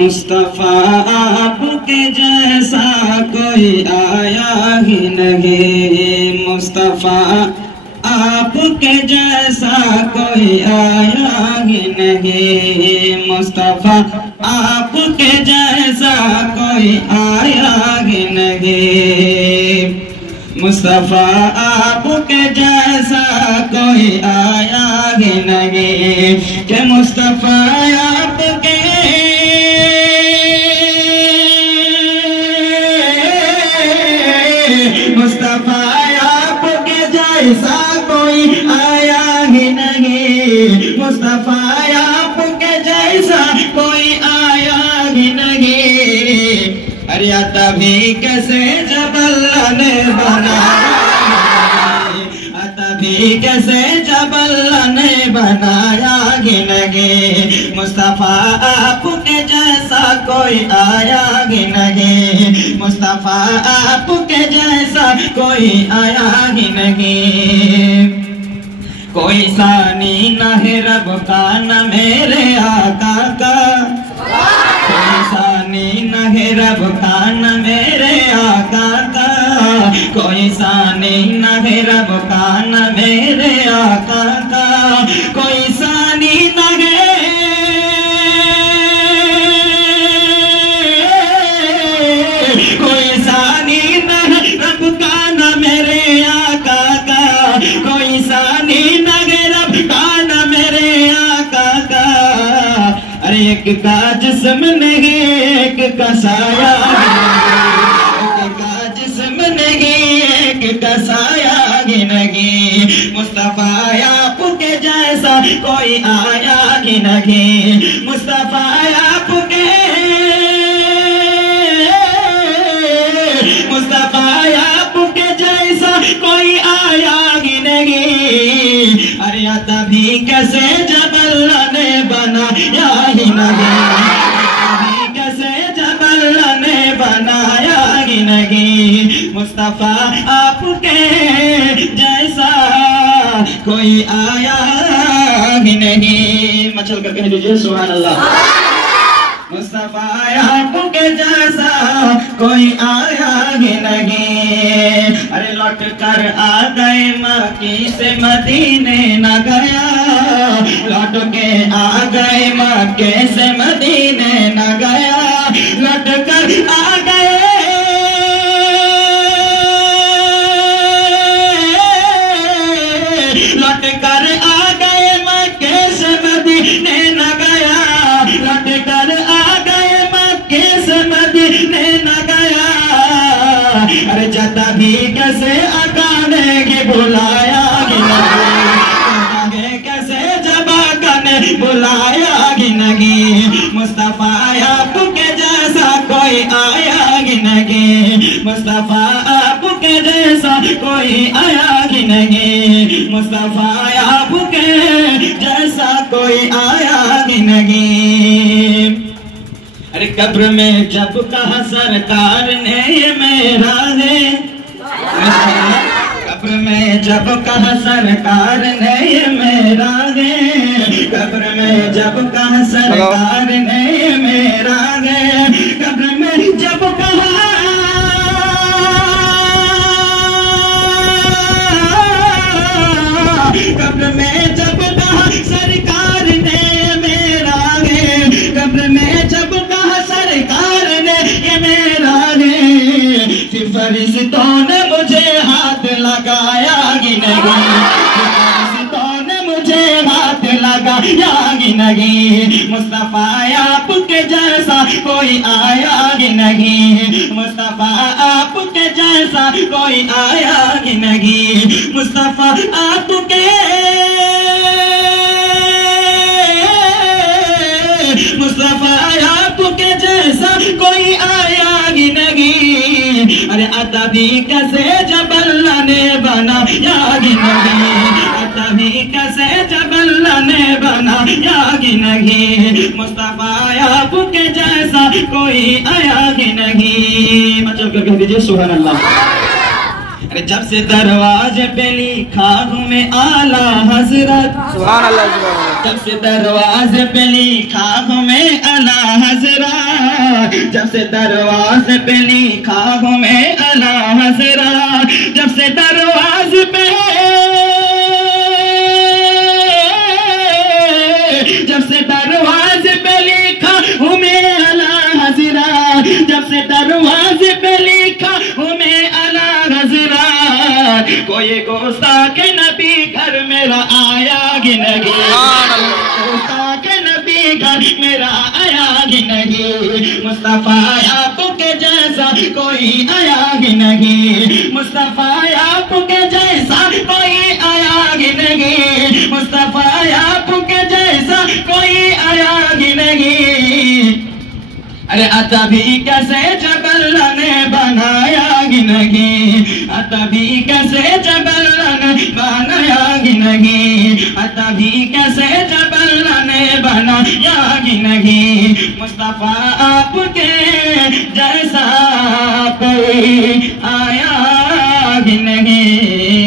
मुस्तफा आपके जैसा कोई आया ही नहीं, मुस्तफा आपके जैसा कोई आया ही नहीं, मुस्तफा आपके जैसा कोई आया ही नहीं, मुस्तफा आपके जैसा कोई आया ही नहीं, कि मुस्तफा आपके मुस्तफा आपके जैसा कोई आया ही नहीं, मुस्तफा आपके जैसा कोई आया ही नहीं। अरे तभी कैसे जब अल्लाह ने बनाया, तभी कैसे जब अल्लाह ने बनाया ही नहीं, मुस्तफा आपके जैसा कोई आया ही नहीं, मुस्तफा आपके जैसा कोई आया ही नहीं। कोई सानी न है रब का न मेरे आका का, कोई सानी न है रब का न मेरे आका का, कोई सानी न है रब का न मेरे आका का, कोई सानी न है, कोई सानी न है रब का न मेरे आका का, कोई सानी न है रब का न मेरे आका का। अरे एक का जिस्म नहीं एक का साया, एक का जिस्म नहीं एक का साया ही नहीं, मुस्तफा आपके जैसा कोई आया ही नहीं, मुस्तफा आपके, मुस्तफा आपके जैसा कोई आया ही नहीं। अरे तभी कैसे जब अल्लाह ने बनाया ही नहीं, तभी कैसे जब अल्लाह ने बनाया ही नहीं, मुस्तफा आपके जैसा कोई आया ही नहीं। मचल कर कह दीजिए सुभान अल्लाह। मुस्तफा आपके जैसा कोई आया ही नहीं। अरे लौट कर आ गए मक्की से मदीने न गया, लौट के आ गए मक्के से मदीने न गया, लौट कर आ गए, लौट कर आ गए मक्के से मदीने न गया, लौट कर आ गए मक्के से मदीने न गया। अरे जता भी कैसे आका ने बुलाया गिनगी, कैसे जब आका ने बुलाया गिनगी, मुस्तफा आपके जैसा कोई आया गिनगी, मुस्तफा आपके जैसा कोई आया गिनगी, मुस्तफा आपके जैसा कोई आया गिनगी। अरे कब्र में जब कहा सरकार ने ये मेरा है, कब्र में जब कहा सरकार ने ये मेरा है, कब्र में जब कहा सरकार ने ये मेरा है, कब्र में जब कहा, कब्र में जब कहा सरकार ने मेरा है, कब्र में जब कहा सरकार ने ये मेरा है, फिर फरिश्तों ने मुझे हाथ लगाया गिनगी, फरिश्तों ने मुझे हाथ लगाया गिनगी, मुस्तफा आपके जैसा कोई आया गिनगी, मुस्तफा आपके जैसा कोई आया गिनगी, मुस्तफा आपके, मुस्तफा आपके जैसा कोई आया ही नहीं। अरे तभी कैसे जब अल्लाह ने बनाया ही नहीं, तभी कैसे जब अल्लाह ने बनाया ही नहीं, मुस्तफा आपके जैसा कोई आया ही नहीं। मतलब कह दीजिए सुभान अल्लाह। जब से दरवाजे पे लिखा हूँ मैं आला हजरत, सुभान अल्लाह सुभान अल्लाह। जब से दरवाजे पे लिखा हूँ मैं आला हजरत, जब से दरवाजे पे लिखा हूँ मैं आला हजरत, जब से दरवाजे पे, जब से दरवाजे पे लिखा हूँ मैं आला हजरत, जब से दरवाजे पे लिखा हूँ मैं आला हजरत, कोई गुस्ताख नबी घर मेरा आया ही नहीं, गुस्ताख नबी घर मेरा आया ही नहीं, मुस्तफा आपके जैसा कोई आया ही नहीं, मुस्तफा आपके जैसा कोई आया ही नहीं, मुस्तफा आपके जैसा कोई आया ही नहीं। अरे अता भी कैसे जबल ने बनाया ही नहीं, अता भी कैसे जबल ने बनाया ही नहीं, अता भी कैसे जबल ने बनाया ही नहीं, मुस्तफा आपके जैसा कोई आया ही नहीं।